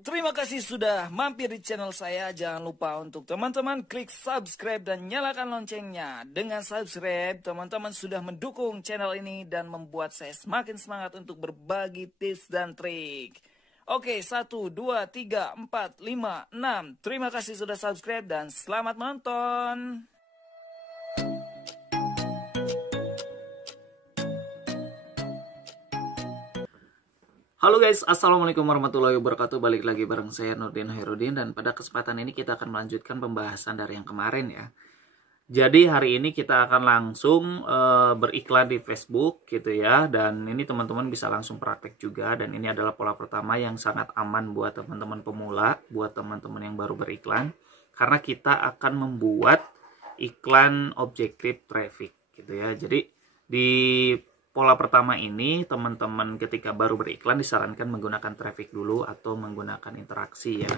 Terima kasih sudah mampir di channel saya. Jangan lupa untuk teman-teman klik subscribe dan nyalakan loncengnya. Dengan subscribe, teman-teman sudah mendukung channel ini dan membuat saya semakin semangat untuk berbagi tips dan trik. Oke, 1, 2, 3, 4, 5, 6. Terima kasih sudah subscribe dan selamat menonton. Halo guys, assalamualaikum warahmatullahi wabarakatuh. Balik lagi bareng saya Nurdin Hairudin, dan pada kesempatan ini kita akan melanjutkan pembahasan dari yang kemarin ya. Jadi hari ini kita akan langsung beriklan di Facebook gitu ya, dan ini teman-teman bisa langsung praktek juga. Dan ini adalah pola pertama yang sangat aman buat teman-teman pemula, buat teman-teman yang baru beriklan, karena kita akan membuat iklan objektif traffic gitu ya. Jadi di pola pertama ini, teman-teman ketika baru beriklan disarankan menggunakan traffic dulu atau menggunakan interaksi ya.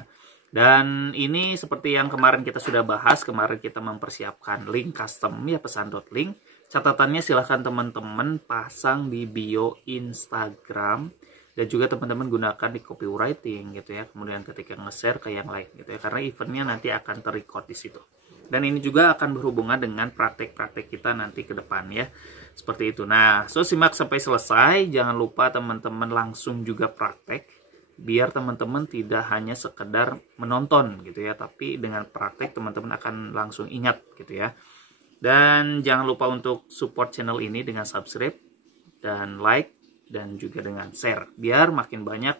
Dan ini seperti yang kemarin kita sudah bahas, kemarin kita mempersiapkan link custom ya, pesan.link. Catatannya silahkan teman-teman pasang di bio Instagram, dan juga teman-teman gunakan di copywriting gitu ya. Kemudian ketika nge-share ke yang lain gitu ya, karena eventnya nanti akan terrecord di situ. Dan ini juga akan berhubungan dengan praktek-praktek kita nanti ke depan ya. Seperti itu. Nah, simak sampai selesai. Jangan lupa teman-teman langsung juga praktek, biar teman-teman tidak hanya sekedar menonton gitu ya, tapi dengan praktek teman-teman akan langsung ingat gitu ya. Dan jangan lupa untuk support channel ini dengan subscribe dan like dan juga dengan share, biar makin banyak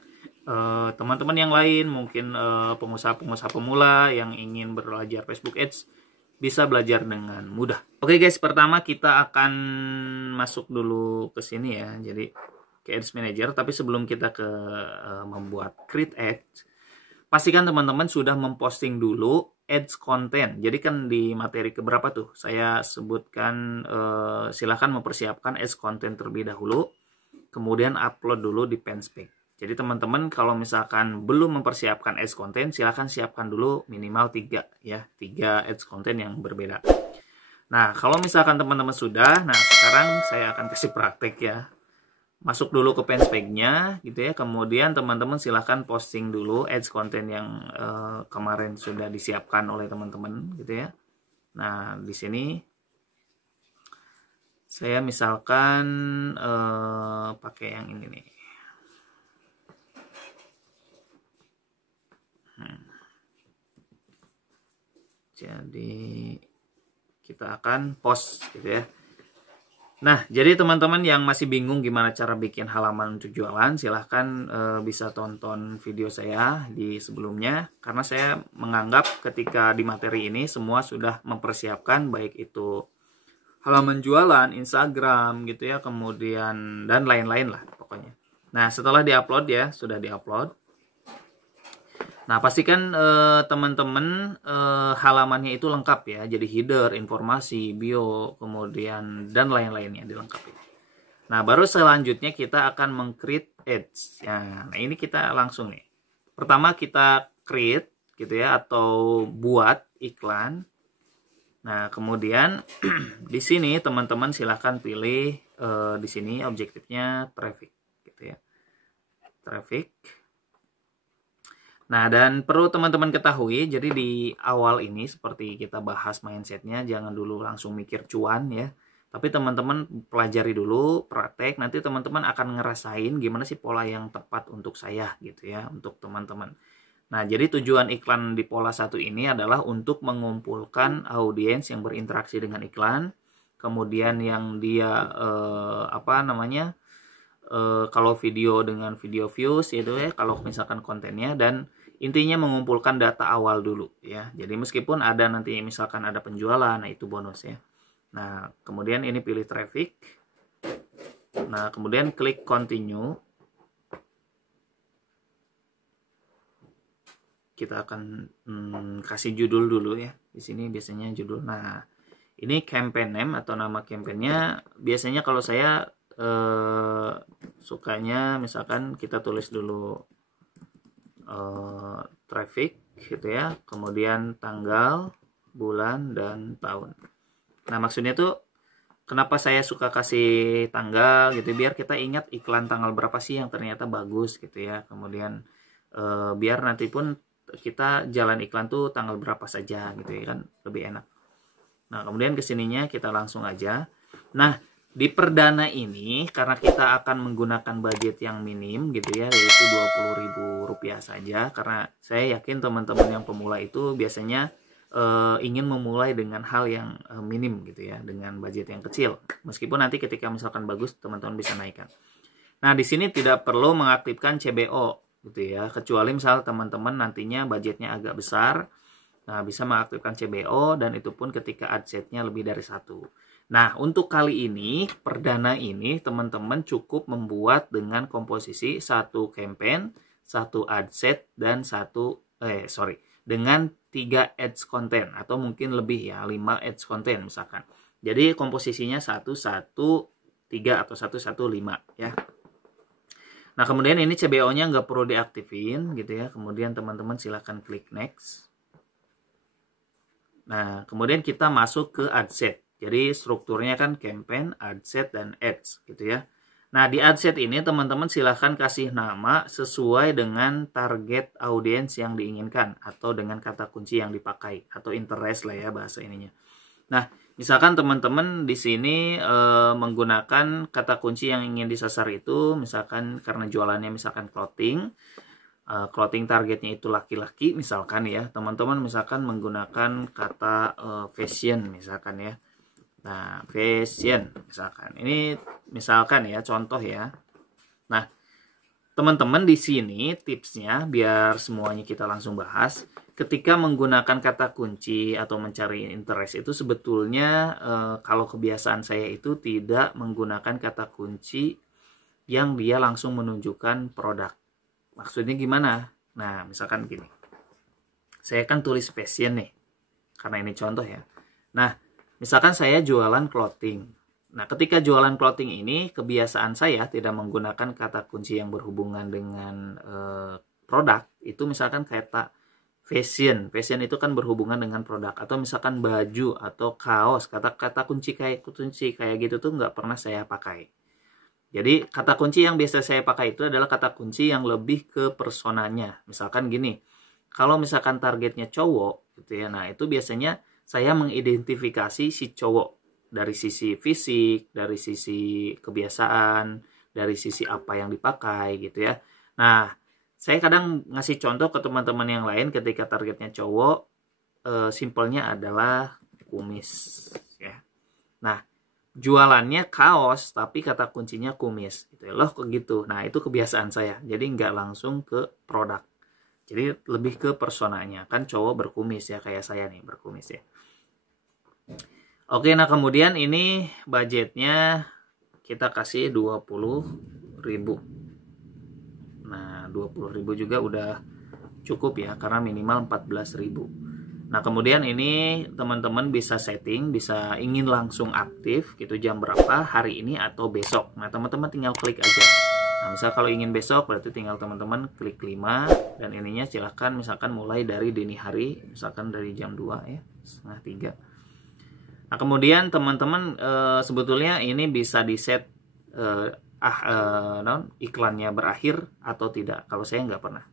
teman-teman yang lain, mungkin pengusaha-pengusaha pemula yang ingin belajar Facebook Ads bisa belajar dengan mudah. Oke guys, pertama kita akan masuk dulu ke sini ya. Jadi ke Ads Manager, tapi sebelum kita ke membuat create ads, pastikan teman-teman sudah memposting dulu ads content. Jadi kan di materi keberapa tuh saya sebutkan silahkan mempersiapkan ads content terlebih dahulu, kemudian upload dulu di Fanspage. Jadi teman-teman kalau misalkan belum mempersiapkan ads content, silahkan siapkan dulu minimal 3 ya, 3 ads content yang berbeda. Nah, kalau misalkan teman-teman sudah, nah sekarang saya akan kasih praktek ya. Masuk dulu ke Fanspage-nya gitu ya, kemudian teman-teman silahkan posting dulu ads content yang kemarin sudah disiapkan oleh teman-teman gitu ya. Nah, di sini saya misalkan pakai yang ini nih. Jadi kita akan post gitu ya. Nah, jadi teman-teman yang masih bingung gimana cara bikin halaman untuk jualan, silahkan bisa tonton video saya di sebelumnya, karena saya menganggap ketika di materi ini semua sudah mempersiapkan, baik itu halaman jualan, Instagram gitu ya, kemudian dan lain-lain lah pokoknya. Nah, setelah diupload ya, sudah diupload. Nah, pastikan teman-teman halamannya itu lengkap ya. Jadi header, informasi, bio, kemudian dan lain-lainnya dilengkapi. Nah, baru selanjutnya kita akan meng-create ads. Nah, ini kita langsung nih. Pertama kita create gitu ya, atau buat iklan. Nah, kemudian di sini teman-teman silahkan pilih di sini objektifnya traffic gitu ya. Traffic. Nah, dan perlu teman-teman ketahui, jadi di awal ini seperti kita bahas mindsetnya, jangan dulu langsung mikir cuan ya. Tapi teman-teman pelajari dulu, praktek, nanti teman-teman akan ngerasain gimana sih pola yang tepat untuk saya gitu ya, untuk teman-teman. Nah, jadi tujuan iklan di pola 1 ini adalah untuk mengumpulkan audiens yang berinteraksi dengan iklan, kemudian yang dia kalau video dengan video views itu ya, kalau misalkan kontennya, dan intinya mengumpulkan data awal dulu ya. Jadi meskipun ada nanti misalkan ada penjualan, nah itu bonus ya. Nah, kemudian ini pilih traffic. Nah, kemudian klik continue. Kita akan kasih judul dulu ya. Di sini biasanya judul. Nah, ini campaign name atau nama campaignnya. Biasanya kalau saya sukanya misalkan kita tulis dulu traffic gitu ya, kemudian tanggal, bulan, dan tahun. Nah, maksudnya tuh kenapa saya suka kasih tanggal gitu, biar kita ingat iklan tanggal berapa sih yang ternyata bagus gitu ya. Kemudian biar nanti pun kita jalan iklan tuh tanggal berapa saja gitu ya kan, lebih enak. Nah kemudian kesininya kita langsung aja. Nah di perdana ini karena kita akan menggunakan budget yang minim gitu ya, yaitu Rp20.000 saja, karena saya yakin teman-teman yang pemula itu biasanya ingin memulai dengan hal yang minim gitu ya, dengan budget yang kecil. Meskipun nanti ketika misalkan bagus teman-teman bisa naikkan. Nah di sini tidak perlu mengaktifkan CBO gitu ya, kecuali misal teman-teman nantinya budgetnya agak besar. Nah, bisa mengaktifkan CBO dan itu pun ketika adset-nya lebih dari 1. Nah, untuk kali ini, perdana ini, teman-teman cukup membuat dengan komposisi 1 campaign, 1 adset, dan dengan 3 ads content, atau mungkin lebih ya, 5 ads content misalkan. Jadi, komposisinya 1, 1, 3, atau 1, 1, 5 ya. Nah, kemudian ini CBO-nya nggak perlu diaktifin gitu ya. Kemudian teman-teman silahkan klik next. Nah, kemudian kita masuk ke adset. Jadi strukturnya kan campaign, adset, dan ads gitu ya. Nah, di adset ini teman-teman silahkan kasih nama sesuai dengan target audiens yang diinginkan atau dengan kata kunci yang dipakai atau interest lah ya bahasa ininya. Nah, misalkan teman-teman di sini menggunakan kata kunci yang ingin disasar itu misalkan karena jualannya misalkan clothing. Clothing targetnya itu laki-laki misalkan ya, teman-teman misalkan menggunakan kata fashion misalkan ya. Nah, fashion misalkan. Ini misalkan ya contoh ya. Nah, teman-teman di sini tipsnya biar semuanya kita langsung bahas. Ketika menggunakan kata kunci atau mencari interest itu sebetulnya kalau kebiasaan saya itu tidak menggunakan kata kunci yang dia langsung menunjukkan produk. Maksudnya gimana? Nah, misalkan gini. Saya kan tulis fashion nih. Karena ini contoh ya. Nah, misalkan saya jualan clothing. Nah, ketika jualan clothing ini, kebiasaan saya tidak menggunakan kata kunci yang berhubungan dengan produk. Itu misalkan kata fashion. Fashion itu kan berhubungan dengan produk. Atau misalkan baju atau kaos. Kata-kata kunci kayak gitu tuh nggak pernah saya pakai. Jadi kata kunci yang biasa saya pakai itu adalah kata kunci yang lebih ke personanya. Misalkan gini, kalau misalkan targetnya cowok gitu ya, nah itu biasanya saya mengidentifikasi si cowok dari sisi fisik, dari sisi kebiasaan, dari sisi apa yang dipakai gitu ya. Nah, saya kadang ngasih contoh ke teman-teman yang lain ketika targetnya cowok, simpelnya adalah kumis ya. Nah, jualannya kaos tapi kata kuncinya kumis gitu ya. Loh kok gitu. Nah, itu kebiasaan saya. Jadi nggak langsung ke produk. Jadi lebih ke personanya. Kan cowok berkumis ya, kayak saya nih berkumis ya. Oke, nah kemudian ini budgetnya kita kasih 20.000. Nah, 20.000 juga udah cukup ya karena minimal 14.000. Nah, kemudian ini teman-teman bisa setting, bisa ingin langsung aktif gitu jam berapa, hari ini atau besok. Nah, teman-teman tinggal klik aja. Nah, misal kalau ingin besok berarti tinggal teman-teman klik 5 dan ininya silahkan misalkan mulai dari dini hari, misalkan dari jam 2 ya, setengah 3. Nah, kemudian teman-teman sebetulnya ini bisa di set iklannya berakhir atau tidak. Kalau saya nggak pernah.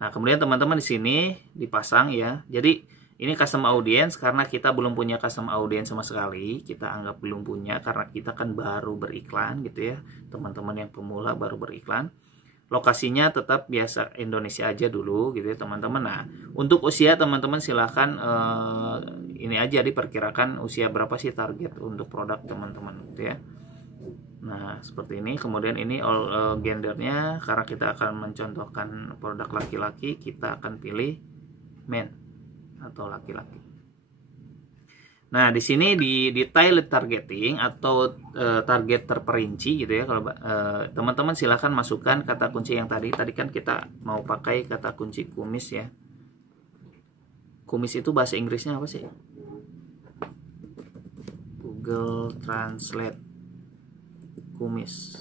Nah, kemudian teman-teman di sini dipasang ya. Jadi ini custom audience karena kita belum punya custom audience sama sekali. Kita anggap belum punya karena kita kan baru beriklan gitu ya. Teman-teman yang pemula baru beriklan. Lokasinya tetap biasa Indonesia aja dulu gitu ya teman-teman. Nah, untuk usia teman-teman silahkan ini aja diperkirakan usia berapa sih target untuk produk teman-teman gitu ya. Nah, seperti ini. Kemudian ini all gendernya, karena kita akan mencontohkan produk laki-laki, kita akan pilih men atau laki-laki. Nah, di sini di tailored targeting atau target terperinci gitu ya. Kalau teman-teman silahkan masukkan kata kunci yang tadi. Tadi kan kita mau pakai kata kunci kumis ya. Kumis itu bahasa Inggrisnya apa sih? Google Translate. Kumis.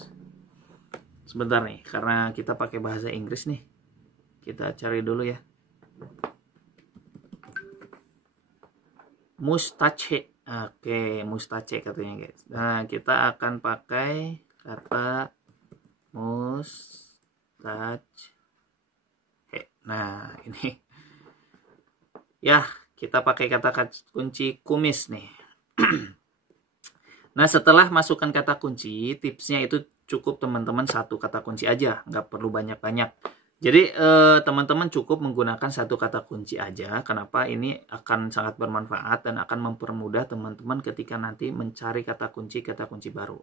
Sebentar nih, karena kita pakai bahasa Inggris nih. Kita cari dulu ya. Mustache. Oke, mustache katanya guys. Nah, kita akan pakai kata mustache. Nah, ini ya, kita pakai kata kunci kumis nih. Nah, setelah masukkan kata kunci, tipsnya itu cukup teman-teman satu kata kunci aja, nggak perlu banyak-banyak. Jadi teman-teman cukup menggunakan satu kata kunci aja. Kenapa? Ini akan sangat bermanfaat dan akan mempermudah teman-teman ketika nanti mencari kata kunci baru.